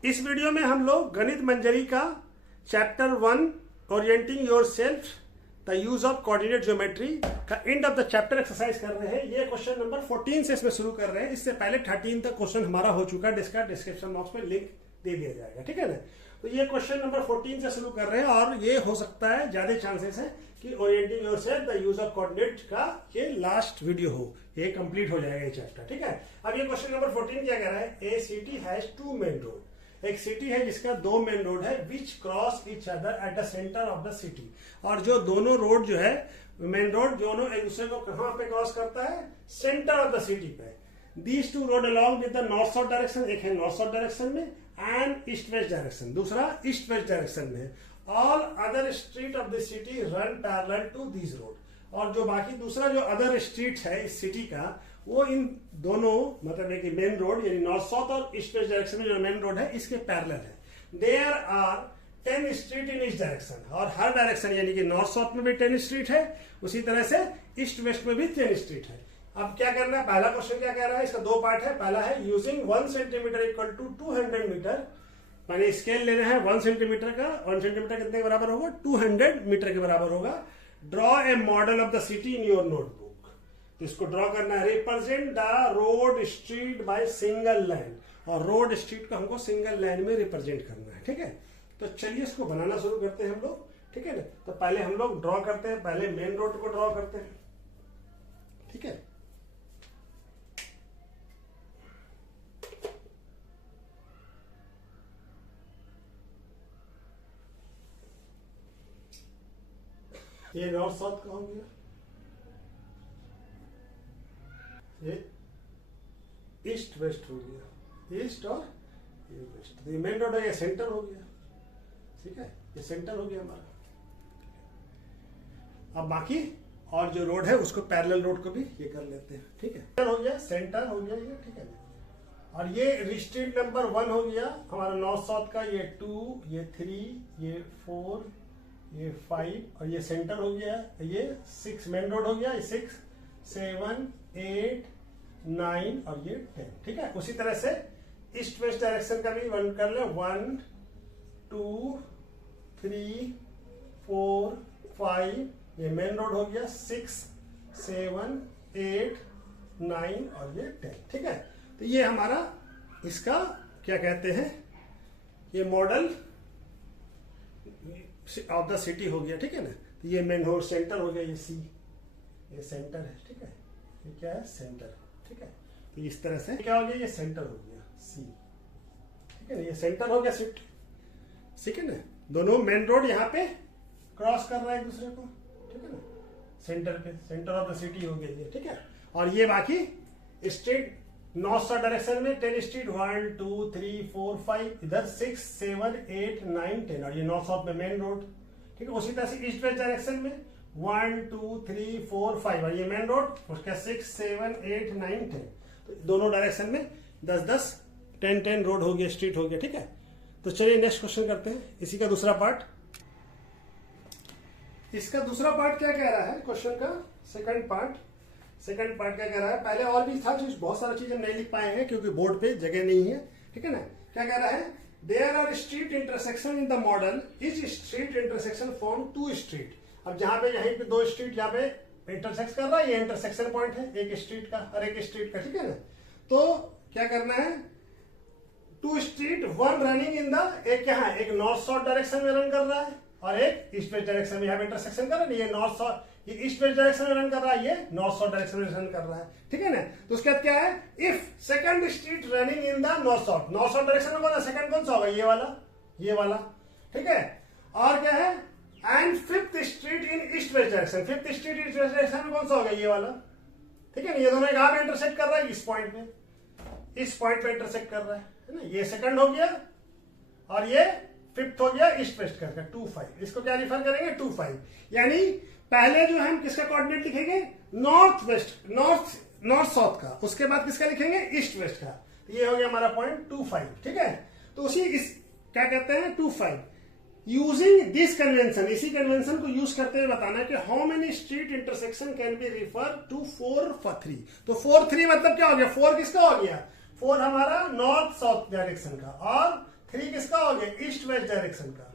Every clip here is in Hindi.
इस वीडियो में हम लोग गणित मंजरी का chapter 1 orienting yourself the use of coordinate geometry का end of the chapter exercise कर रहे हैं। ये क्वेश्चन नंबर 14 से इसमें शुरू कर रहे हैं। इससे पहले 13 तक क्वेश्चन हमारा हो चुका है, जिसका डिस्क्रिप्शन बॉक्स में लिंक दे दिया जाएगा, ठीक है ना। तो ये क्वेश्चन नंबर 14 से शुरू कर रहे हैं और ये हो सकता है ज्यादा चांसेस है कि orienting yourself the use of coordinate का ये लास्ट वीडियो हो, ये कंप्लीट हो जाएगा ये चैप्टर, ठीक है। अब ये क्वेश्चन नंबर 14 क्या कह रहा है, a city has two main road. एक सिटी है जिसका दो मेन रोड है, which cross each other at the centre of the city. और जो दोनों रोड जो है मेन रोड दोनों एक दूसरे को कहां पे क्रॉस करता है, सेंटर ऑफ द सिटी पे। These two road along with the north south direction, एक है नॉर्थ साउथ डायरेक्शन में एंड ईस्ट वेस्ट डायरेक्शन, दूसरा ईस्ट वेस्ट डायरेक्शन में। All other street of the city run parallel to this road. और जो बाकी दूसरा जो अदर स्ट्रीट है इस सिटी का, वो इन दोनों मतलब एक मेन रोड यानी नॉर्थ साउथ और ईस्ट वेस्ट डायरेक्शन में जो मेन रोड है इसके पैरेलल है। There are 10 street in each direction, और हर डायरेक्शन यानी कि नॉर्थ साउथ में भी 10 स्ट्रीट है, उसी तरह से ईस्ट वेस्ट में भी 10 स्ट्रीट है। अब क्या करना है, पहला क्वेश्चन क्या कह रहा है, इसका दो पार्ट है। पहला है using 1 centimetre equal to 200 metre, माने स्केल लेना है 1 सेंटीमीटर का। 1 सेंटीमीटर कितने के बराबर होगा, 200 मीटर के बराबर होगा। Draw a model of the city in your notebook. तो इसको ड्रॉ करना है, represent the road street by single line, और रोड स्ट्रीट को हमको सिंगल लाइन में रिप्रेजेंट करना है, ठीक है। तो चलिए इसको बनाना शुरू करते हैं हम लोग, ठीक है ना। तो पहले हम लोग ड्रॉ करते हैं, पहले मेन रोड को ड्रॉ करते हैं, ठीक है। ये नॉर्थ साउथ का हो गया, ये ईस्ट वेस्ट हो गया, ईस्ट और ये वेस्ट। तो ये मेन रोड है, ये सेंटर हो गया, ठीक है, ये सेंटर हो गया हमारा। अब बाकी और जो रोड है उसको पैरेलल रोड को भी ये कर लेते हैं, ठीक है। सेंटर हो गया, सेंटर हो गया ये, ठीक है। और ये स्ट्रीट नंबर 1 हो गया हमारा नॉर्थ साउथ का, ये 2, ये 3, ये 4, ये 5, और ये सेंटर हो गया, ये 6 मेन रोड हो गया, ये 6, 7, 8, 9 और ये 10, ठीक है। उसी तरह से ईस्ट वेस्ट डायरेक्शन का भी वन कर ले, 1, 2, 3, 4, 5, ये मेन रोड हो गया, 6, 7, 8, 9 और ये 10, ठीक है। तो ये हमारा इसका क्या कहते हैं, ये मॉडल ऑफ द सिटी हो गया, ठीक है ना। तो ये मेन रोड सेंटर हो गया, ये सी, ये सेंटर है, ठीक है। ये क्या है, सेंटर, ठीक है। तो इस तरह से क्या हो गया, ये सेंटर हो गया सी, ठीक है ना। ये सेंटर हो गया सिटी, ठीक है ना। दोनों मेन रोड यहाँ पे क्रॉस कर रहा है एक दूसरे को, ठीक है ना। सेंटर पे, सेंटर ऑफ द सिटी हो गया ये, ठीक है। और ये बाकी स्ट्रीट नॉर्थ साउथ डायरेक्शन में 10 स्ट्रीट, 1, 2, 3, 4, 5, इधर 6, 7, 8, 9, 10, और ये नॉर्थ साउथ में मेन रोड, ठीक है। उसी तरह से ईस्ट वेस्ट डायरेक्शन में 1, 2, 3, 4, 5, और ये मेन रोड उसका 6, 7, 8, 9, 10। तो दोनों डायरेक्शन में 10, 10, 10, 10 रोड हो गया, स्ट्रीट हो गया, ठीक है। तो चलिए नेक्स्ट क्वेश्चन करते हैं, इसी का दूसरा पार्ट। इसका दूसरा पार्ट क्या कह रहा है, क्वेश्चन का सेकंड पार्ट क्या कह रहा है। पहले और भी था, बहुत सारी चीजें नहीं लिख पाए हैं क्योंकि बोर्ड पे जगह नहीं है, ठीक है ना। क्या कह रहा है, there are street intersection in the model, each street intersection form 2 street. अब जहां पे यहीं पे 2 स्ट्रीट यहाँ पे इंटरसेक्ट कर रहा है, ये इंटरसेक्शन पॉइंट है एक स्ट्रीट का और एक स्ट्रीट का, ठीक है ना। तो क्या करना है, 2 स्ट्रीट 1 रनिंग इन द, एक क्या है, एक नॉर्थ साउथ डायरेक्शन में रन कर रहा है और एक ईस्ट वेस्ट डायरेक्शन में, यहाँ पे इंटरसेक्शन कर रहा है, ये नॉर्थ साउथ, ये ईस्ट वेस्ट डायरेक्शन में रन कर रहा है, ये नॉर्थ साउथ डायरेक्शन में रन कर रहा है, ठीक है ना। तो उसके बाद क्या है, if second street running in the north south, north south direction में कौन, सेकंड कौन सा होगा, ये वाला, ठीक है। और क्या है, and 5th street in east west direction, 5th street east west direction में कौन सा होगा, ये वाला, ठीक है ना। ये दोनों यहाँ पे इंटरसेक्ट कर रहा है, इस पॉइंट पे इंटरसेक्ट कर रहा है ना। ये सेकंड हो गया और ये 5th हो गया ईस्ट वेस्ट करके 2, 5। इसको क्या रिफर करेंगे, 2, 5। यानी पहले जो हम किसका कोऑर्डिनेट लिखेंगे, नॉर्थ वेस्ट, नॉर्थ साउथ का, उसके बाद किसका लिखेंगे, ईस्ट वेस्ट का। ये हो गया हमारा पॉइंट 2, 5, ठीक है। तो उसी इस क्या कहते हैं 2, 5। यूजिंग दिस कन्वेंशन, इसी कन्वेंशन को यूज करते हुए बताना है कि how many street intersection can be refer to 4, 3। तो 4, 3 मतलब क्या हो गया, 4 किसका हो गया, 4 हमारा नॉर्थ साउथ डायरेक्शन का, और ईस्ट वेस्ट डायरेक्शन का।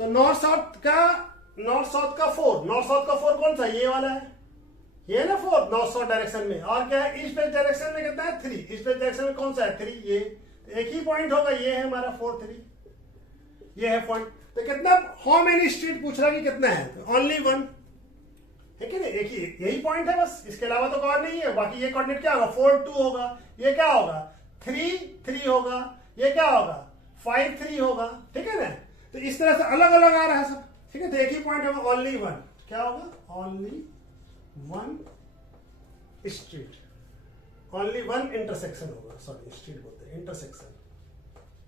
तो नॉर्थ साउथ का 4, नॉर्थ साउथ का 4 कौन सा, ये वाला है, ये ना 4 नॉर्थ साउथ डायरेक्शन में। और क्या है, ईस्ट वेस्ट डायरेक्शन में कितना है 3, ईस्ट वेस्ट डायरेक्शन में कौन सा है 3, ये। तो एक ही पॉइंट होगा, ये है हमारा 4 3, ये है पॉइंट। तो कितना, हाउ मेनी स्ट्रीट पूछ रहा कि कितना है, तो ओनली 1 है कि नहीं, एक ही यही पॉइंट है बस, इसके अलावा तो और नहीं है। बाकी ये कोऑर्डिनेट क्या होगा, 4 2 होगा, ये क्या होगा 3 3 होगा, ये क्या होगा 5 3 होगा, ठीक है ना। तो इस तरह से अलग अलग आ रहा है सब, ठीक है। तो एक ही पॉइंट होगा, ओनली 1, क्या होगा ओनली 1 स्ट्रीट, ओनली 1 इंटरसेक्शन होगा, सॉरी स्ट्रीट बोलते हैं इंटरसेक्शन,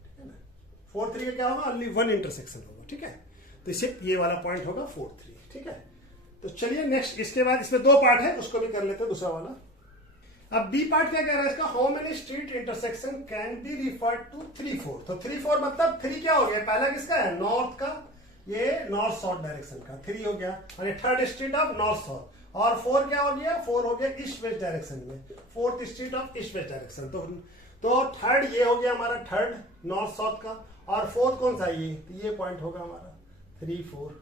ठीक है ना। 4 3 का क्या होगा, ओनली 1 इंटरसेक्शन होगा, ठीक है। तो इसे ये वाला पॉइंट होगा 4 3, ठीक है। तो चलिए नेक्स्ट, इसके बाद इसमें 2 पार्ट है, उसको भी कर लेते हैं दूसरा वाला। अब बी पार्ट क्या कह रहा है इसका, how many street intersection can be referred to 3 4। तो 3 4 मतलब 3 क्या हो गया, पहला किसका है नॉर्थ का, ये नॉर्थ साउथ डायरेक्शन का 3 हो गया, और ये third street of north south. और 4 क्या हो गया, 4 हो गया ईस्ट वेस्ट डायरेक्शन में, fourth street of east west direction. तो थर्ड ये हो गया हमारा थर्ड नॉर्थ साउथ का, और फोर्थ कौन सा ये, तो ये पॉइंट होगा हमारा 3 4,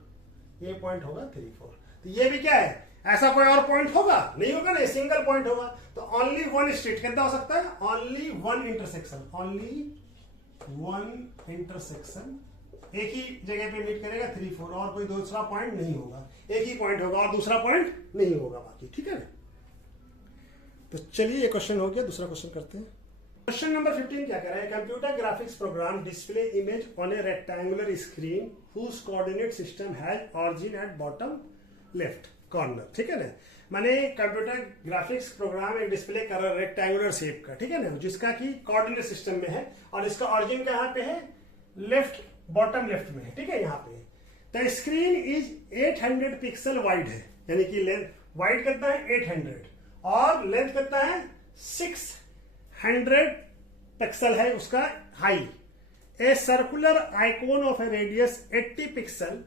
ये पॉइंट होगा 3 4। तो ये भी क्या है, ऐसा कोई और पॉइंट होगा नहीं, होगा ना, सिंगल पॉइंट होगा। तो ओनली 1 स्ट्रीट कितना हो सकता है, ओनली 1 इंटरसेक्शन, ओनली 1 इंटरसेक्शन एक ही जगह पे मीट करेगा 3 4, और कोई दूसरा पॉइंट नहीं होगा, एक ही पॉइंट होगा और दूसरा पॉइंट नहीं होगा बाकी, ठीक है ना। तो चलिए ये क्वेश्चन हो गया, दूसरा क्वेश्चन करते हैं। क्वेश्चन नंबर 15 क्या कह रहा है, computer graphics program display image on a rectangular screen whose coordinate system has origin at bottom left corner, ठीक है ना। माने कंप्यूटर ग्राफिक्स प्रोग्राम एक डिस्प्ले कर रहा है रेक्टेंगुलर शेप का, ठीक है ना, जिसका की कोऑर्डिनेट सिस्टम में है, और इसका ऑरिजिन कहाँ पे है, लेफ्ट बॉटम लेफ्ट में है, ठीक है यहाँ पे। The screen is 800 pixel wide है, यानी कि लेंथ वाइड कितना है 800, और लेंथ कितना है 600 पिक्सल है उसका high. A circular icon of a radius 80 pixel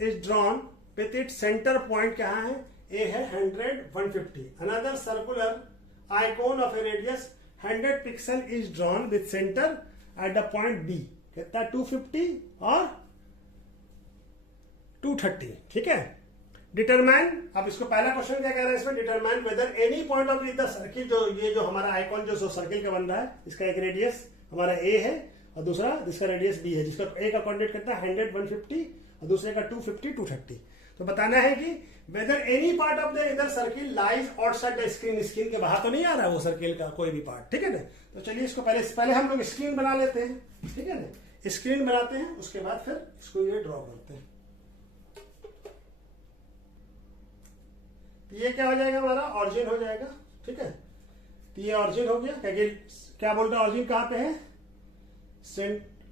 is drawn with it centre point कहाँ है, ए है 100 150। Another circular icon of a radius 100 pixel is drawn with centre at the point B, कितना 250 और 230, ठीक है। डिटरमाइन, अब इसको पहला क्वेश्चन क्या कह रहा है इसमें, determine whether any point of the circle, जो ये जो हमारा आइकॉन जो सर्किल का बन रहा है, इसका एक रेडियस हमारा ए है और दूसरा जिसका रेडियस बी है, जिसका ए का कोऑर्डिनेट कितना 100 150 और दूसरे का 250 230। तो बताना है कि whether any part of the इधर circle lies outside the screen, screen के बाहर तो नहीं आ रहा है वो सर्किल का कोई भी पार्ट, ठीक है ना। तो चलिए इसको पहले हम लोग स्क्रीन बना लेते हैं, ठीक है ना। स्क्रीन बनाते हैं, उसके बाद फिर इसको ये ड्रॉ करते हैं। तो ये क्या हो जाएगा हमारा ऑरिजिन हो जाएगा, ठीक है। तो ये ऑरिजिन हो गया, क्या बोल रहा है ऑरिजिन कहाँ पे है,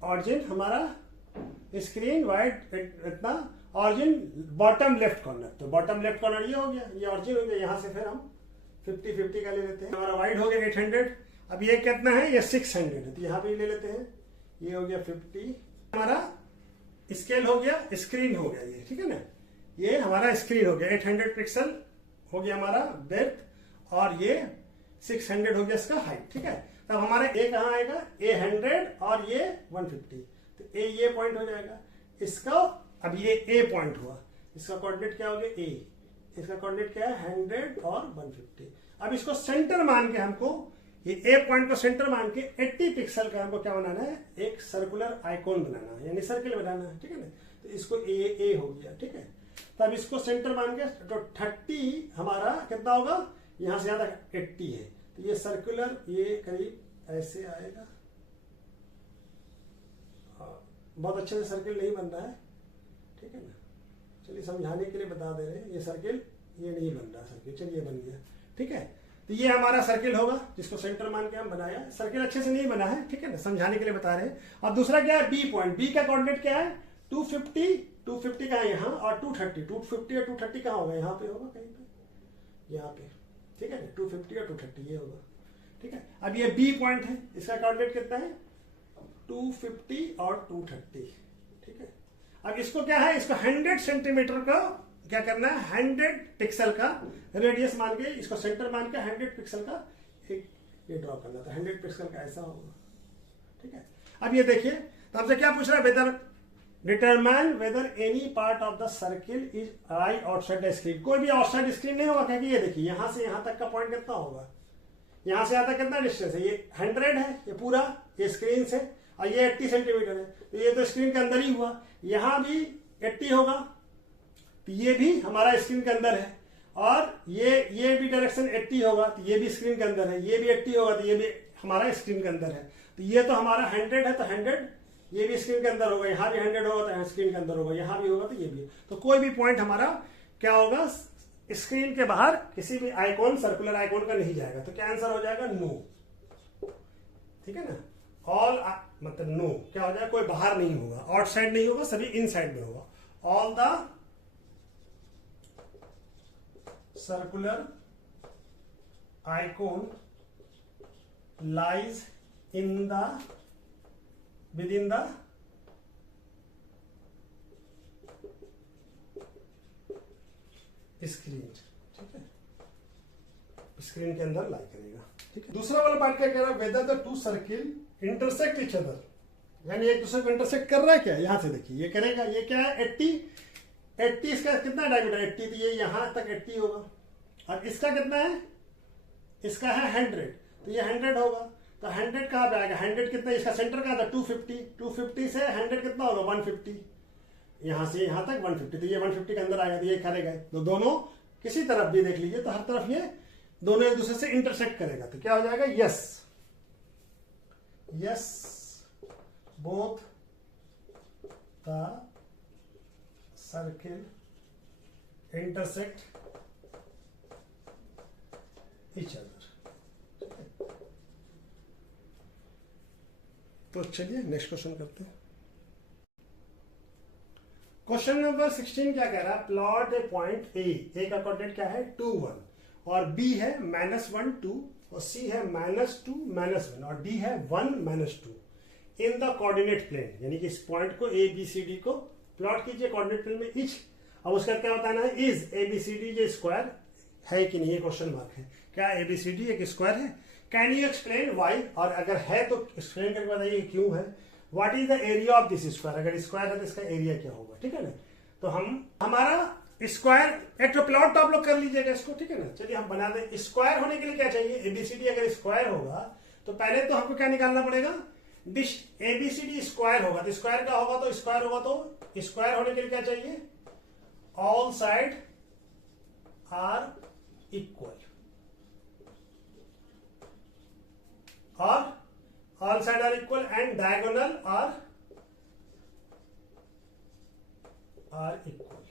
ऑरिजिन हमारा स्क्रीन वाइड इतना, ऑरिजिन बॉटम लेफ्ट कॉर्नर। तो बॉटम लेफ्ट कॉर्नर ये हो गया, ये ऑरिजिन हो गया। यहां से फिर हम 50 50 का ले लेते हैं, हमारा वाइड हो गया 800। अब ये कितना है, ये 600 है, तो यहां पे ले लेते हैं, ये हो गया 50। हमारा स्केल हो गया, स्क्रीन हो गया ये, ठीक है ना। ये हमारा स्क्रीन हो गया 800 पिक्सल हो गया हमारा बेथ, और ये 600 हो गया इसका हाइट, ठीक है। तब हमारा ए कहाँ आएगा, ए 100 और ये 150। तो ए ये पॉइंट हो जाएगा इसका। अब ये ए पॉइंट हुआ, इसका कोऑर्डिनेट क्या हो गया ए, इसका कोऑर्डिनेट क्या है 100 और 150। अब इसको सेंटर मान के हमको, ये ए पॉइंट को सेंटर मान के 80 पिक्सल का हमको क्या बनाना है, एक सर्कुलर आइकॉन बनाना है, यानी सर्किल बनाना है, ठीक है ना। तो इसको ए हो गया, ठीक है। तब इसको सेंटर मान के तो 30 हमारा कितना होगा, यहां से ज्यादा 80 है, तो ये सर्कुलर ये करीब ऐसे आएगा। बहुत अच्छे से सर्किल नहीं बन रहा है, ठीक है ना। चलिए समझाने के लिए बता दे रहे हैं, ये सर्किल ये नहीं बन रहा सर्किल, चलिए बन गया, ठीक है। तो ये हमारा सर्किल होगा जिसको सेंटर मान के हम बनाया। सर्किल अच्छे से नहीं बना है, ठीक है ना, समझाने के लिए बता रहे हैं। अब दूसरा क्या है, बी पॉइंट। बी का कोऑर्डिनेट क्या है 250 का है यहाँ, और 230 250 और 230 कहाँ होगा, यहाँ पे होगा कहीं पे, यहाँ पे, ठीक है ना। 250 और 230 ये होगा, ठीक है। अब ये बी पॉइंट है, इसका कोऑर्डिनेट कितना है 250 और 230, ठीक है। अब इसको क्या है, इसको 100 सेंटीमीटर का क्या करना है, 100 पिक्सल का रेडियस मान के, इसको सेंटर मान के 100 पिक्सल का एक ये ड्रॉ करना था, 100 पिक्सल का ऐसा होगा, ठीक है। अब ये देखिए, तो हमसे क्या पूछ रहा है, whether determine whether any part of the circle is right outside the screen. कोई भी आउटसाइड स्क्रीन नहीं होगा, क्योंकि ये देखिए यहां से यहां तक का पॉइंट कितना होगा, यहां से यहां तक कितना डिस्टेंस है, ये 100 है ये पूरा, ये स्क्रीन से, और ये 80 सेंटीमीटर है, तो ये तो स्क्रीन के अंदर ही हुआ। यहां भी 80 होगा, तो ये भी हमारा स्क्रीन के अंदर है, और ये भी डायरेक्शन 80 होगा, तो ये भी स्क्रीन के अंदर है, ये भी 80 होगा, तो ये भी हमारा स्क्रीन के अंदर है। तो ये तो हमारा 100 है, तो 100 ये भी स्क्रीन के अंदर होगा, यहाँ भी 100 होगा तो यहाँ स्क्रीन के अंदर होगा, यहाँ भी होगा तो ये भी। तो कोई भी पॉइंट हमारा क्या होगा, स्क्रीन के बाहर किसी भी आइकॉन, सर्कुलर आइकॉन का नहीं जाएगा। तो क्या आंसर हो जाएगा, नो। ठीक है ना, ऑल मतलब नो क्या हो जाएगा, कोई बाहर नहीं होगा, आउटसाइड नहीं होगा, सभी इनसाइड में होगा। All the circular icon lies in the within the screen. ठीक है, स्क्रीन के अंदर लाई करेगा। ठीक है, दूसरा वाला पार्ट क्या कह रहा है, whether the two circle intersect each other, यानी एक दूसरे को इंटरसेक्ट कर रहा है क्या, यहां से देखिए ये करेगा, ये क्या है 80 इसका कितना डायमीटर 80, तो ये यहां तक 80 होगा। अब इसका कितना है, इसका है 100, तो ये 100 होगा। तो 100 कहां पे आएगा, 100 कितना, इसका सेंटर कहां था 250 से 100 कितना होगा 150, यहां से यहां तक 150, तो ये 150 के अंदर आएगा, तो ये करेगा। तो दोनों किसी तरफ भी देख लीजिए तो हर तरफ ये दोनों एक दूसरे से इंटरसेक्ट करेगा, तो क्या हो जाएगा, yes both the circle intersect each other. तो चलिए नेक्स्ट क्वेश्चन करते हैं। क्वेश्चन नंबर 16 क्या कह रहा है, प्लॉट ए पॉइंट ए का कोऑर्डिनेट क्या है 2 1, और बी है -1 2, और सी है -2 -1, और डी है 1 -2 इन द कोऑर्डिनेट प्लेन। यानी कि इस पॉइंट को ए बी सी डी को प्लॉट कीजिए कोऑर्डिनेट प्लेन में इच। अब उसका क्या बताना है, is A B C D ये स्क्वायर है कि नहीं, ये क्वेश्चन मार्क है। क्या ए बी सी डी एक स्क्वायर है, कैन यू एक्सप्लेन वाई, और अगर है तो एक्सप्लेन करके बताइए क्यों है। What is the area of this square, अगर स्क्वायर है तो इसका एरिया क्या होगा। ठीक है ना, तो हमारा स्क्वायर एक तो प्लॉट तो आप लोग कर लीजिएगा इसको। ठीक है ना, चलिए हम बना दें। स्क्वायर होने के लिए क्या चाहिए, एबीसीडी अगर स्क्वायर होगा तो पहले तो हमको क्या निकालना पड़ेगा, एबीसीडी स्क्वायर होगा, तो स्क्वायर का होगा तो स्क्वायर होगा, तो स्क्वायर होने के लिए क्या चाहिए, ऑल साइड आर इक्वल, और all side are equal and diagonal are equal.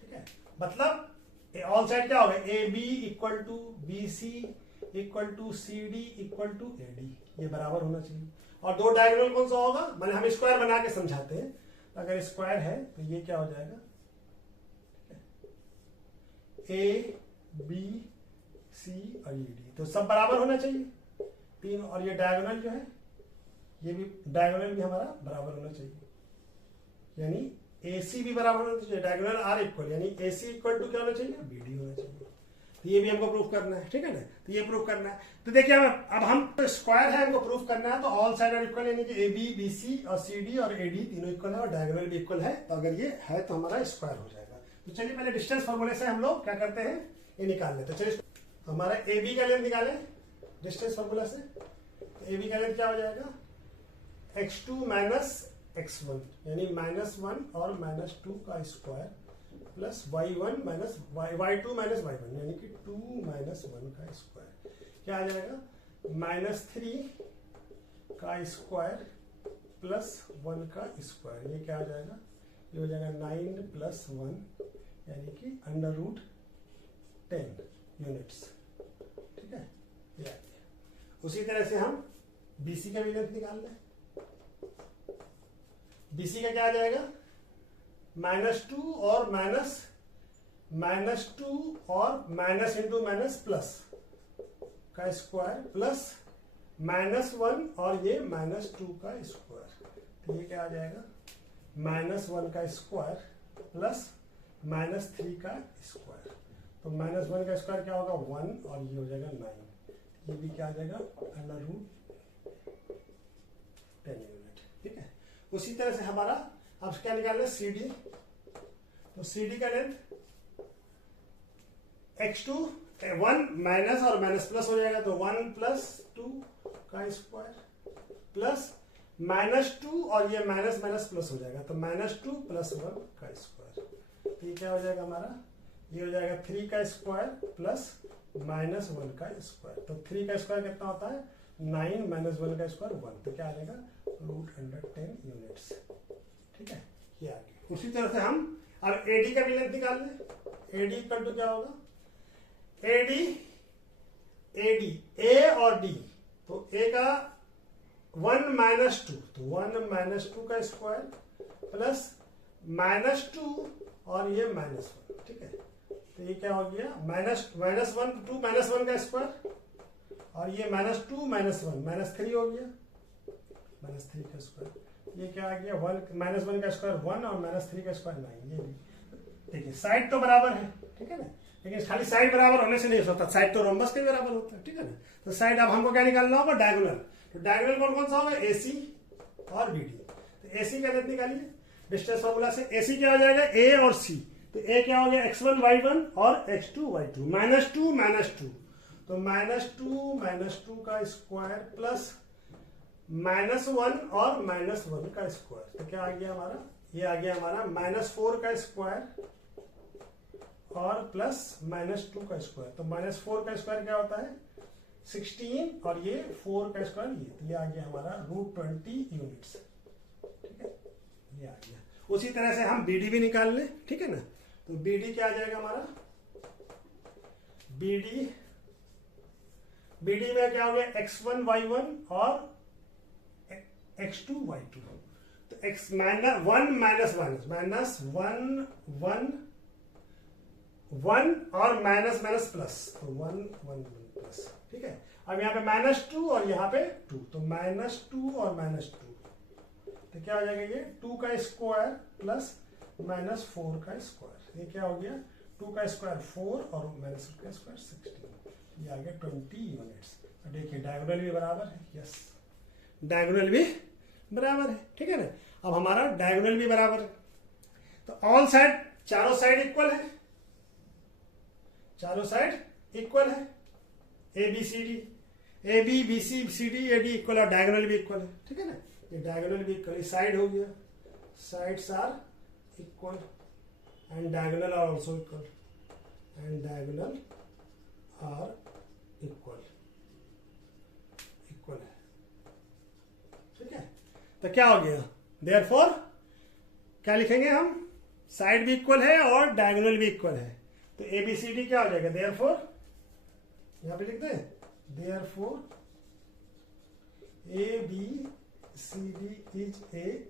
ठीक है, मतलब ऑल साइड क्या होगा, A B equal to B C equal to C D equal to A D, ये बराबर होना चाहिए। और दो डायगोनल कौन सा होगा, मैंने हम स्क्वायर बना के समझाते हैं, अगर स्क्वायर है तो ये क्या हो जाएगा, ए बी सी और ये डी, तो सब बराबर होना चाहिए तीन। और ये डायगोनल जो है, ये भी डायगोनल भी हमारा बराबर होना चाहिए, यानी AC भी बराबर होना चाहिए, डायगोनल आर इक्वल, यानी AC इक्वल टू क्या होना चाहिए, BD होना चाहिए। तो ये भी हमको प्रूफ करना है। ठीक है ना, तो ये प्रूफ करना है। तो देखिए अब हम तो स्क्वायर है, हमको प्रूफ करना है, तो ऑल साइड आर इक्वल, यानी कि AB BC और CD और AD तीनों इक्वल है, और डायगोनल भी इक्वल है। तो अगर ये है तो हमारा स्क्वायर हो जाएगा। तो चलिए पहले डिस्टेंस फॉर्मूले से हम लोग क्या करते हैं, ये निकाल लेते हैं। चलिए तो हमारा AB का लेंथ निकाले डिस्टेंस फॉर्मूला से। तो AB का लेंथ क्या हो जाएगा, x2 माइनस x1, यानी -1 और -2 का square plus y1 minus y2 minus y1, यानी कि 2 माइनस 1 का स्क्वायर, क्या आ जाएगा, -3 का स्क्वायर प्लस 1 का स्क्वायर, ये क्या आ जाएगा, ये हो जाएगा 9 प्लस 1, यानी कि √10 यूनिट्स। ठीक है, ये आ गया। उसी तरह से हम BC का भी लेंथ निकाल लें। BC का क्या आ जाएगा, -2 और -2 और माइनस इंटू माइनस प्लस का स्क्वायर प्लस -1 और ये -2 का स्क्वायर, तो ये क्या आ जाएगा, -1 का स्क्वायर प्लस -3 का स्क्वायर। तो -1 का स्क्वायर क्या होगा 1 और ये हो जाएगा 9, ये भी क्या आ जाएगा √10 यूनिट। उसी तरह से हमारा अब क्या निकालना है, सी डी। तो सी डी का लेंथ x2 1 माइनस और माइनस प्लस हो जाएगा, तो 1 प्लस 2 का स्क्वायर प्लस -2 और ये माइनस माइनस प्लस हो जाएगा, तो -2 + 1 का स्क्वायर। तो ये क्या हो जाएगा हमारा, ये हो जाएगा 3 का स्क्वायर प्लस -1 का स्क्वायर। तो 3 का स्क्वायर कितना होता है, 9 - 1 का स्क्वायर 1, तो क्या आ जाएगा √10 यूनिट्स। ठीक है, ये आ गया। उसी तरह से हम अब एडी का भी लेंथ निकाल लें। एडी इक्वल टू क्या होगा, एडी ए और डी, तो ए का 1 - 2, तो 1 - 2 का स्क्वायर प्लस -2 और ये -1। ठीक है, तो ये क्या हो गया, -1 का स्क्वायर और ये -2 - 1 -3 हो गया, -3 का स्क्वायर। ये क्या आ गया, 1 का स्क्वायर 1 और -3 का स्क्वायर 9। ये भी देखिए साइड तो बराबर है, ठीक है ना, लेकिन खाली साइड बराबर होने से नहीं होता, साइड तो रोम्बस के बराबर होता है। ठीक है ना, तो साइड अब हमको क्या निकालना होगा, डायगोनल। तो डायगोनल कौन कौन सा होगा, एसी और बीडी। तो एसी का लेंथ निकालिए डिस्टेंस फॉर्मूला से। एसी क्या हो जाएगा, ए और सी। तो ए क्या हो गया, x1 y1 और x2 y2, -2 तो -2 का स्क्वायर प्लस -1 और -1 का स्क्वायर। तो क्या आ गया हमारा, ये आ गया हमारा -4 का स्क्वायर और प्लस -2 का स्क्वायर। तो -4 का स्क्वायर क्या होता है, 16 और ये 4 का स्क्वायर, ये आ गया हमारा √20 यूनिट्स। ठीक है, ये आ गया। उसी तरह से हम बीडी भी निकाल लें। ठीक है ना, तो बीडी क्या आ जाएगा हमारा, बीडी में क्या हो गया, x1 y1 और x2 y2। तो -1 और माइनस प्लस, तो 1 प्लस। ठीक है, अब यहाँ पे -2 और यहाँ पे 2, तो -2 और -2, तो क्या हो जाएगा, ये 2 का स्क्वायर प्लस -4 का स्क्वायर। ये क्या हो गया, 2 का स्क्वायर 4 और -1 का स्क्वायर 16, ये आ गया 20 यूनिट्स। तो देखिए डायगोनल भी बराबर है, यस डायगोनल भी बराबर है। ठीक है ना, अब हमारा डायगोनल भी बराबर है, तो ऑल साइड, चारों साइड इक्वल है, चारों साइड इक्वल है, A B C D, A B B C C D A D equal और डायगोनल भी इक्वल है। ठीक है ना, ये डायगोनल भी इक्वल, साइड हो गया, sides are equal and diagonal are also equal, and diagonal are equal है। ठीक है, तो क्या हो गया, देयरफॉर क्या लिखेंगे हम, साइड भी इक्वल है और डायगोनल भी इक्वल है, तो ए बी सी डी क्या हो जाएगा, देयरफॉर यहां पे लिख दे, therefore A B C D is a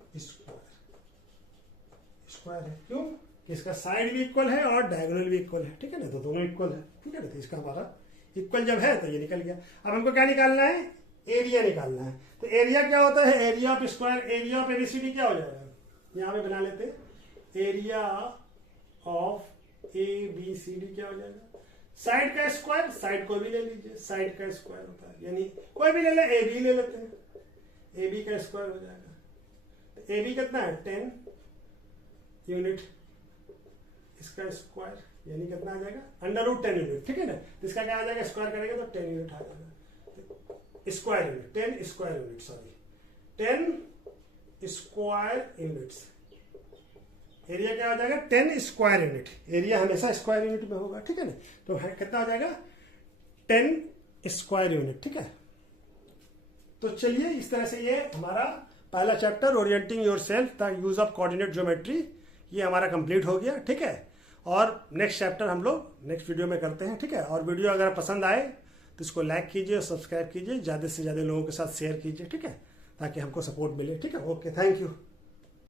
square है। क्यों, कि इसका साइड भी इक्वल है और डायगोनल भी इक्वल है। ठीक है ना, तो दोनों इक्वल है। ठीक है ना, तो इसका हमारा इक्वल जब है तो ये निकल गया। अब हमको क्या निकालना है, एरिया निकालना है। तो एरिया क्या होता है, area of square, area of ABCD क्या हो जाएगा, यहां पे बना लेते, area of A B C D क्या हो जाएगा, साइड का स्क्वायर, साइड को भी ले लीजिए, साइड का स्क्वायर होता है, यानी कोई भी ले ले, ए बी ले लेते हैं, ए बी का स्क्वायर हो जाएगा। तो ए बी कितना है, 10 यूनिट, इसका स्क्वायर यानी कितना आ जाएगा, √10 यूनिट। ठीक है ना, तो इसका क्या आ जाएगा, स्क्वायर करेंगे तो 10 यूनिट आ जाएगा, square unit, 10 square unit, sorry 10 square units. Area क्या हो जाएगा, 10 स्क्वायर यूनिट, एरिया हमेशा स्क्वायर यूनिट में होगा। ठीक है ना, तो कितना हो जाएगा, 10 स्क्वायर यूनिट। ठीक है, तो चलिए इस तरह से ये हमारा पहला chapter orienting yourself the use of coordinate geometry ये हमारा कंप्लीट हो गया। ठीक है, और नेक्स्ट चैप्टर हम लोग नेक्स्ट वीडियो में करते हैं। ठीक है, और वीडियो अगर पसंद आए तो इसको लाइक कीजिए, सब्सक्राइब कीजिए, ज़्यादा से ज़्यादा लोगों के साथ शेयर कीजिए। ठीक है, ताकि हमको सपोर्ट मिले। ठीक है, ओके, थैंक यू।